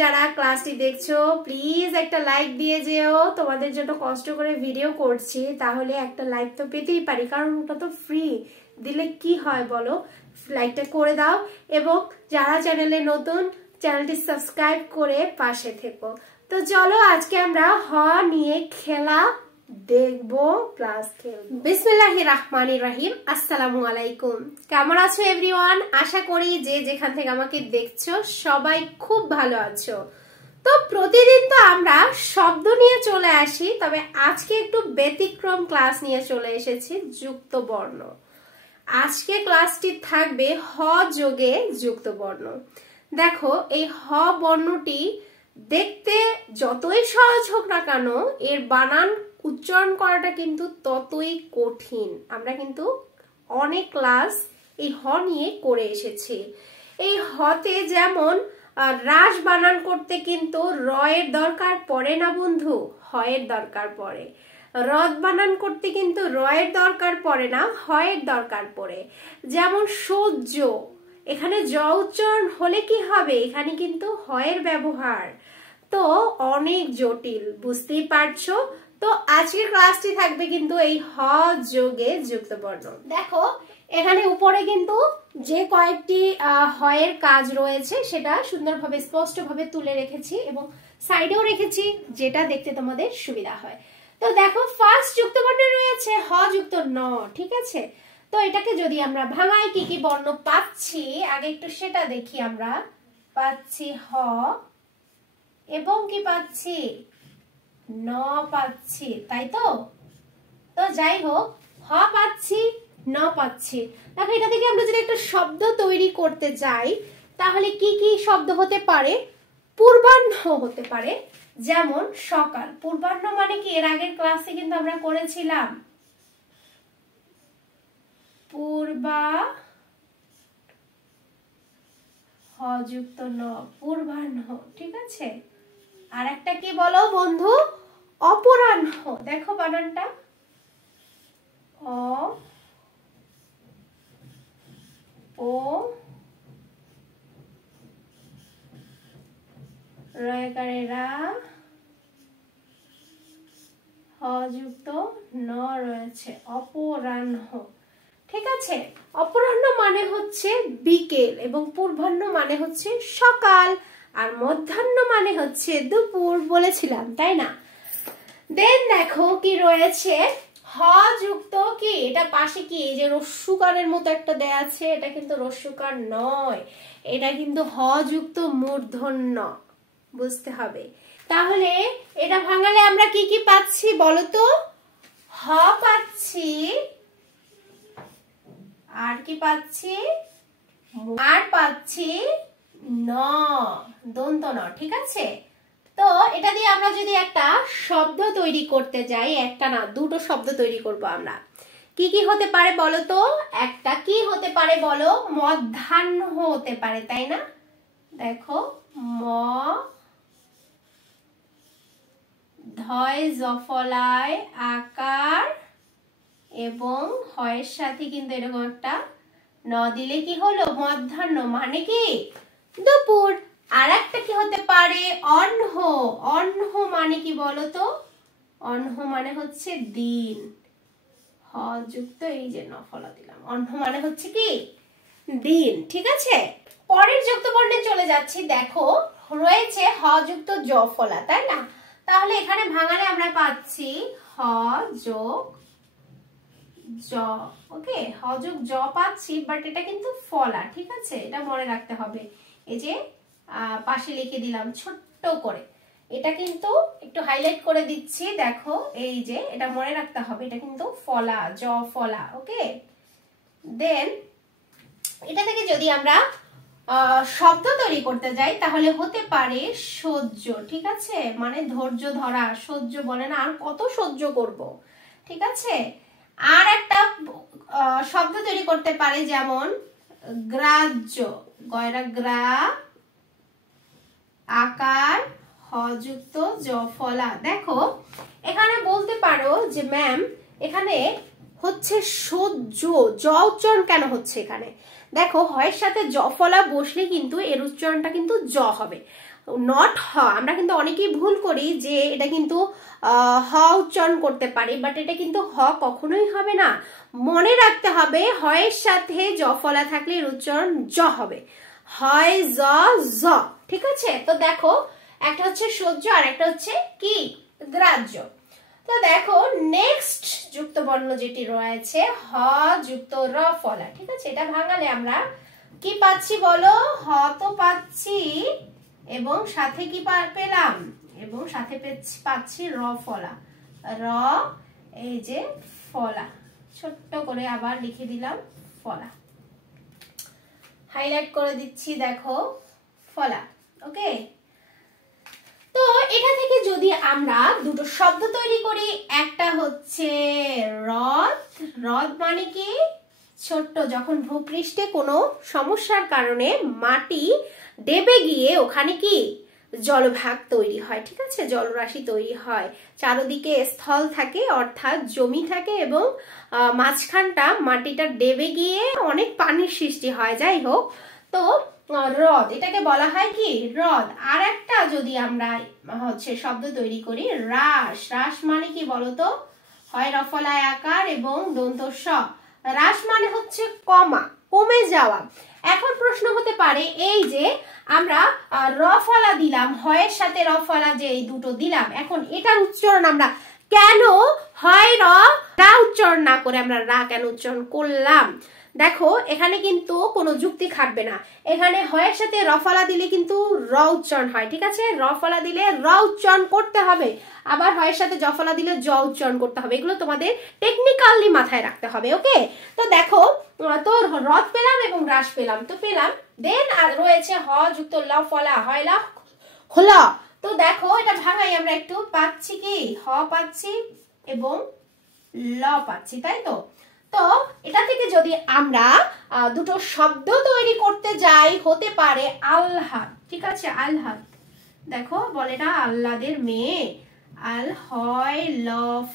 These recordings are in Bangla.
যারা ক্লাসটি দেখছো প্লিজ একটা লাইক দিয়ে যেও। তোমাদের জন্য কষ্ট করে ভিডিও করছি, তাহলে একটা লাইক তো পেতেই পারি, কারণ ওটা তো ফ্রি। দিলে কি হয় বলো, লাইকটা করে দাও এবং যারা চ্যানেলে নতুন চ্যানেলটি সাবস্ক্রাইব করে পাশে থেকো। তো চলো আজকে আমরা হ নিয়ে খেলা দেখবো, প্লাস খেলবো। বিসমিল্লাহির রহমানির রহিম। আসসালামু আলাইকুম। কেমন আছো এভরিওয়ান? আশা করি যে যেখান থেকে আমাকে দেখছো সবাই খুব ভালো আছো। তো প্রতিদিন তো আমরা শব্দ নিয়ে চলে আসি, তবে আজকে একটু ব্যতিক্রম ক্লাস নিয়ে চলে এসেছি, যুক্ত বর্ণ। আজকে ক্লাসটি থাকবে হ যোগে যুক্ত বর্ণ। দেখো এই হ বর্ণটি দেখতে যতই সহজ হোক না কেন, এর বানান উচ্চারণ করাটা কিন্তু ততই কঠিন। আমরা কিন্তু অনেক ক্লাস এই হ নিয়ে করে এসেছি। এই হতে যেমন রাস বানান করতে কিন্তু র এর দরকার পড়ে না বন্ধু, হ এর দরকার পড়ে। রদ বানান করতে কিন্তু র এর দরকার পড়ে না, হ এর দরকার পড়ে। যেমন সহ্য, এখানে জ উচ্চারণ হলে কি হবে, এখানে কিন্তু হ এর ব্যবহার। তো অনেক জটিল, বুঝতেই পারছো। তো আজকের ক্লাসটি থাকবে কিন্তু এই হ যোগে যুক্ত বর্ণ। দেখো এখানে উপরে কিন্তু যে কয়েকটি হ এর কাজ রয়েছে সেটা সুন্দরভাবে স্পষ্টভাবে তুলে রেখেছি এবং সাইডেও রেখেছি, যেটা দেখতে তোমাদের সুবিধা হয়। তো দেখো ফার্স্ট যুক্ত বর্ণে রয়েছে হ যুক্ত ন, ঠিক আছে। তো এটাকে যদি আমরা ভাঙাই কি কি বর্ণ পাচ্ছি, আগে একটু সেটা দেখি। আমরা পাচ্ছি হ এবং কি পাচ্ছি, ন পাচ্ছি, তাই তো। তো যাই হোক, হ পাচ্ছি, ন পাচ্ছি। দেখো এটা থেকে আমরা যদি একটা শব্দ তৈরি করতে যাই, তাহলে কি কি শব্দ হতে পারে? পূর্বাহ্ন হতে পারে, যেমন সকাল। পূর্বাহ্ন মানে কি, এর আগের ক্লাসে কিন্তু আমরা করেছিলাম পূর্বা হ যুক্ত ন, পূর্বাহ্ন, ঠিক আছে। আর একটা কি বলো বন্ধু, অপরাহ্ন। দেখো বানানটা, অ ও রয়কারে রা, হ যুক্ত ন রয়েছে, অপরাহ্ন, ঠিক আছে। অপরাহ্ন মানে হচ্ছে বিকেল এবং পূর্বাহ্ন মানে হচ্ছে সকাল, আর মধ্যাহ্ন মানে হচ্ছে দুপুর, বলেছিলাম তাই না। দেন দেখো কি রয়েছে, হ যুক্ত কি, এটা পাশে কি এই যে রস্যুকারের মতো একটা দেয়া আছে, এটা কিন্তু রস্যুকার নয়, এটা কিন্তু হ যুক্ত মূর্ধন্য, বুঝতে হবে। তাহলে এটা ভাঙালে আমরা কি কি পাচ্ছি বলতো? হ পাচ্ছি, আর কি পাচ্ছি, আর পাচ্ছি ন, দন্ত ন, ঠিক আছে। তো এটা দিয়ে আমরা যদি একটা শব্দ তৈরি করতে যাই, একটা না দুটো শব্দ তৈরি করব আমরা, কি কি হতে পারে বলো তো? একটা কি হতে পারে বলো, মধ্যাহ্ন হতে পারে, তাই না। দেখো ম ধয় জফলায় আকার এবং হয়ের সাথে কিন্তু এরকম একটা ন দিলে কি হলো, মধ্যাহ্ন, মানে কি দুপুর। আর একটা কি হতে পারে, অহ্ন। অহ্ন মানে কি বলতো? অহ্ন মানে হচ্ছে দিন, হ যুক্ত এই যে ন ফলা দিলাম, অহ্ন মানে হচ্ছে কি দিন, ঠিক আছে। পরের যুক্ত বর্ণে চলে যাচ্ছি। দেখো রয়েছে হ যুক্ত জ ফলা, তাই না। তাহলে এখানে ভাঙালে আমরা পাচ্ছি হ যোগ জ, ওকে, হ যোগ জ পাচ্ছি, বাট এটা কিন্তু ফলা, ঠিক আছে, এটা মনে রাখতে হবে। এই যে পাশে লিখে দিলাম ছোট্ট করে, এটা কিন্তু একটু হাইলাইট করে দিচ্ছি, দেখো এই যে এটা মনে রাখতে হবে, এটা কিন্তু ফলা, জ ফলা, ওকে। দেন এটা থেকে যদি আমরা শব্দ তৈরি করতে যাই, তাহলে হতে পারে সহ্য, ঠিক আছে, মানে ধৈর্য ধরা, সহ্য বলে না, আর কত সহ্য করব, ঠিক আছে। আর একটা শব্দ তৈরি করতে পারে, যেমন গ্রাহ্য, গয়রা গ্রা, আকার, হ যুক্ত জ ফলা। দেখো এখানে বলতে পারো যে ম্যাম এখানে হচ্ছে সহ্য, জ উচ্চারণ কেন হচ্ছে এখানে? দেখো হয়ের সাথে জ ফলা বসলে কিন্তু এর উচ্চারণটা কিন্তু জ হবে। নট হ। আমরা কিন্তু অনেকেই ভুল করি যে এটা কিন্তু হ উচ্চারণ করতে পারি, বাট এটা কিন্তু হ কখনোই হবে না। মনে রাখতে হবে হয়ের সাথে জ ফলা থাকলে এর উচ্চারণ জ হবে, হয় জ জ। ঠিক আছে, তো দেখো একটা হচ্ছে সহ্য আর একটা হচ্ছে কি গ্রাহ্য। তো দেখো নেক্সট যুক্ত বর্ণ যেটি রয়েছে হ যুক্ত র ফলা। ঠিক আছে, এটা ভাঙালে আমরা কি পাচ্ছি বলো? হ তো পাচ্ছি এবং সাথে কি পেলাম? এবং সাথে পাচ্ছি র ফলা, র এই যে ফলা, ছোট্ট করে আবার লিখে দিলাম ফলা, হাইলাইট করে দিচ্ছি, দেখো ফলা। ওকে, তো এটা থেকে যদি আমরা দুটো শব্দ তৈরি করি, একটা হচ্ছে হ্রদ। হ্রদ মানে কি? ছোট্ট, যখন ভূপৃষ্ঠে কোনো সমস্যার কারণে মাটি দেবে গিয়ে ওখানে কি জলভাগ তৈরি হয়। ঠিক আছে, জলরাশি তৈরি হয়, চারদিকে স্থল থাকে অর্থাৎ জমি থাকে এবং মাঝখানটা মাটিটা দেবে গিয়ে অনেক পানির সৃষ্টি হয়। যাই হোক, তো হ্রদ এটাকে বলা হয় কি হ্রদ। আর একটা যদি আমরা হচ্ছে শব্দ তৈরি করি হ্রাস। হ্রাস মানে কি বলতো? হয় রফলায় আকার এবং দন্ত স। হ্রাস মানে হচ্ছে কমা, কমে যাওয়া। এখন প্রশ্ন হতে পারে এই যে আমরা রফলা দিলাম, হয়ের সাথে রফলা যে এই দুটো দিলাম, এখন এটার উচ্চারণ আমরা কেন হয় রা উচ্চারণ না করে আমরা রা কেন উচ্চারণ করলাম? দেখো এখানে কিন্তু কোনো যুক্তি খাটবে না। এখানে হয়ের সাথে রফলা দিলে কিন্তু র উচ্চারণ হয়। ঠিক আছে, রফলা দিলে র উচ্চারণ করতে হবে, আবার হয়ের সাথে জফলা দিলে জ উচ্চারণ করতে হবে। এগুলো তোমাদের টেকনিক্যালি মাথায় রাখতে হবে। ওকে, তো দেখো তো হ্রদ পেলাম এবং হ্রাস পেলাম, তো পেলাম। দেন আর রয়েছে হ যুক্ত ল ফলা, হয় লা খোলা। তো দেখো এটা ভাঙাই আমরা একটু, পাচ্ছি কি হ পাচ্ছি এবং ল পাচ্ছি, তাই তো? তো এটা থেকে যদি আমরা দুটো শব্দ তৈরি করতে যাই, হতে পারে আল্লাহ। ঠিক আছে, আল্লাহ, দেখো বলে না আল্লাদের মেয়ে, আল হয় ল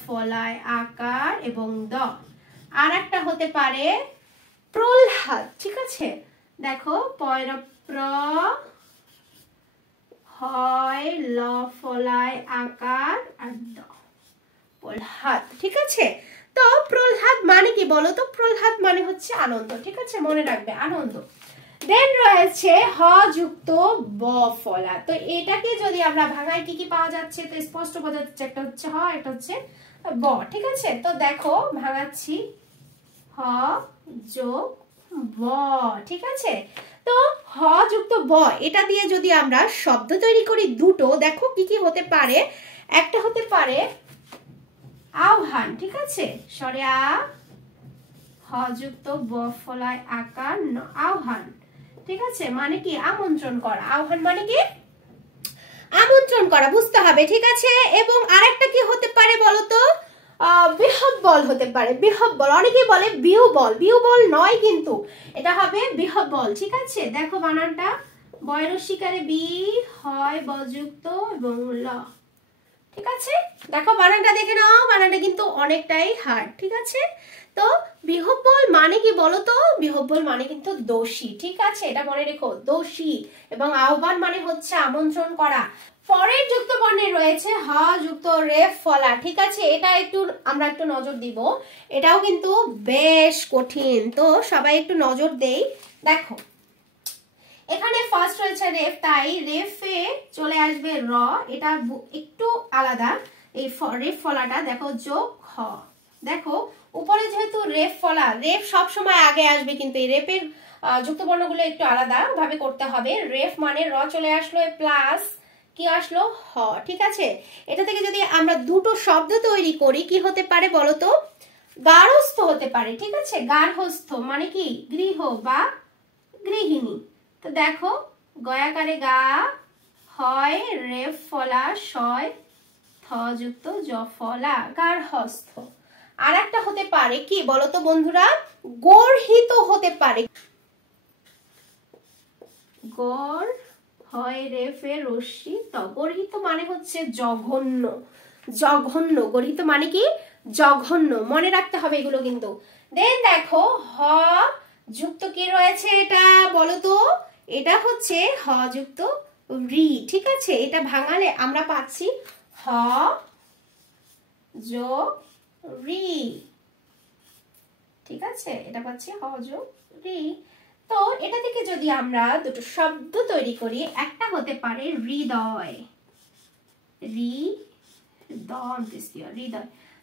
ফলায় আকার এবং দ। আর একটা হতে পারে প্রহ্লাদ। ঠিক আছে, দেখো পয়রা প্র হয় ল ফলায় আকার আর দ, প্রহ্লাদ। ঠিক আছে, তো প্রহ্লাদ মানে কি বলো তো? প্রহ্লাদ মানে হচ্ছে আনন্দ। ঠিক আছে, মনে রাখবে আনন্দ। দেন রয়েছে হ যুক্ত ব ফলা। তো এটাকে যদি আমরা ভাঙাই কি কি পাওয়া যাচ্ছে? তো স্পষ্ট বোঝা যাচ্ছে, একটা হচ্ছে হ, একটা হচ্ছে ব। ঠিক আছে, তো দেখো ভাঙাচ্ছি হ যোগ ব। ঠিক আছে, তো হ যুক্ত ব এটা দিয়ে যদি আমরা শব্দ তৈরি করি দুটো, দেখো কি কি হতে পারে। একটা হতে পারে আহ্বান। ঠিক আছে, সরে আ হ যুক্ত ব ফলায় আকার আহ্বান। ঠিক আছে, মানে কি আমন্ত্রণ করা। আহ্বান মানে কি আমন্ত্রণ করা, বুঝতে হবে। ঠিক আছে, এবং আরেকটা কি হতে পারে বলতো? বিহব্বল হতে পারে। বিহব্বল, অনেকেই বলে বিহুবল, বিহুবল নয় কিন্তু এটা হবে বিহব্বল। ঠিক আছে, দেখো বানানটা বয়ের শিকারে বি হয় বযুক্ত এবং ল। ঠিক আছে, দেখো বানানটা দেখে নাও, বানানটা কিন্তু অনেকটাই হার্ড। ঠিক আছে, তো বিহব্বল মানে কি বলতো? বিহব্বল মানে কিন্তু দোষী। ঠিক আছে, এটা মনে রেখো, দোষী। এবং আহ্বান মানে হচ্ছে আমন্ত্রণ করা। পরের যুক্ত বর্ণে রয়েছে হ যুক্ত রেফ ফলা। ঠিক আছে, এটা একটু আমরা একটু নজর দিব, এটাও কিন্তু বেশ কঠিন, তো সবাই একটু নজর দেই। দেখো এখানে ফার্স্ট রয়েছে রেফ, তাই রেফে চলে আসবে র, এটা একটু আলাদা। এই রেফ ফলাটা দেখো যোগ হ। দেখো উপরে যেহেতু রেফ ফলা, রেফ সব সময় আগে আসবে, কিন্তু এই রেফের যুক্ত বর্ণগুলো একটু আলাদা ভাবে করতে হবে। রেফ মানে র চলে আসলো প্লাস কি আসলো হ। ঠিক আছে, এটা থেকে যদি আমরা দুটো শব্দ তৈরি করি কি হতে পারে বলতো? গার্হস্থ্য হতে পারে। ঠিক আছে, গার্হস্থ্য মানে কি গৃহ বা গৃহিণী। তো দেখো গয়াকারে গা হয় রেফ ফলা শয় থ যুক্ত জ ফলা, গার্হস্থ। আর একটা হতে পারে কি বলতো বন্ধুরা? গর্হিত হতে পারে। গড় হয় রেফে রশ্মি ত, গর্হিত মানে হচ্ছে জঘন্য। জঘন্য, গর্হিত মানে কি জঘন্য, মনে রাখতে হবে এগুলো কিন্তু। দেন দেখো হ যুক্ত কি রয়েছে এটা বলতো? এটা হচ্ছে হ যুক্ত রি, ঠিক আছে? এটা ভাঙালে আমরা পাচ্ছি হ যোগ রি, ঠিক আছে? এটা পাচ্ছি হ যোগ রি। তো এটা থেকে যদি আমরা দুটো শব্দ তৈরি করি, একটা হতে পারে হৃদয়, হৃদয়,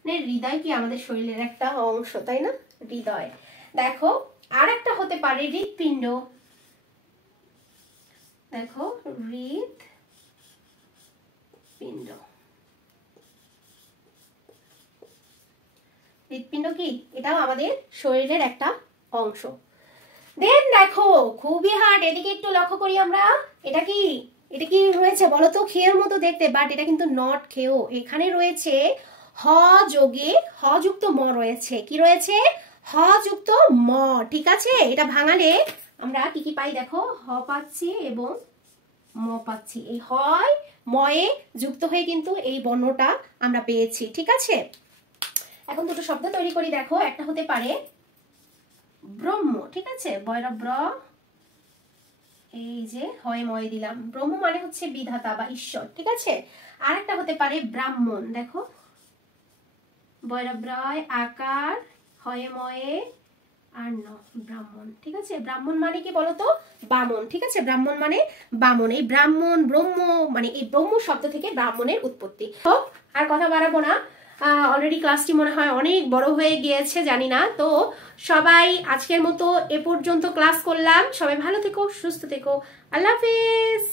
মানে হৃদয় কি আমাদের শরীরের একটা অংশ, তাই না? হৃদয়। দেখো আর একটা হতে পারে হৃৎপিণ্ড, দেখো হৃৎপিণ্ড, হৃৎপিণ্ড কি? এটাও আমাদের শরীরের একটা অংশ। দেন দেখো খুবই হার্ড, এদিকে একটু লক্ষ্য করি আমরা। এটা কি, এটা কি রয়েছে বলো তো? খেয়ের মতো দেখতে, বাট এটা কিন্তু নট খেয়েও। এখানে রয়েছে হ যোগে হ যুক্ত ম রয়েছে। কি রয়েছে? হ যুক্ত ম, ঠিক আছে? এটা ভাঙালে আমরা কি কি পাই দেখো, হ পাচ্ছি এবং ম পাচ্ছি। এই হয় ময়ে যুক্ত হয়ে কিন্তু এই বর্ণটা আমরা পেয়েছি, ঠিক আছে? এখন দুটো শব্দ তৈরি করি। দেখো একটা হতে পারে ব্রহ্ম, ঠিক আছে? বৈরব্র, এই যে হয় ময় দিলাম। ব্রহ্ম মানে হচ্ছে বিধাতা বা ঈশ্বর, ঠিক আছে? আর একটা হতে পারে ব্রাহ্মণ, দেখো বৈরব্রয় আকার হয় ময়ে আর ন, ব্রাহ্মণ, ঠিক আছে? ব্রাহ্মণ মানে কি বলতো? বামন, ঠিক আছে? ব্রাহ্মণ মানে বামন। এই ব্রাহ্মণ ব্রহ্ম মানে এই ব্রহ্ম শব্দ থেকে ব্রাহ্মণের উৎপত্তি। তো আর কথা বাড়াবো না, অলরেডি ক্লাসটি মনে হয় অনেক বড় হয়ে গিয়েছে, জানি না। তো সবাই আজকের মতো এ পর্যন্ত ক্লাস করলাম। সবাই ভালো থেকো, সুস্থ থেকো, আল্লাহ হাফেজ।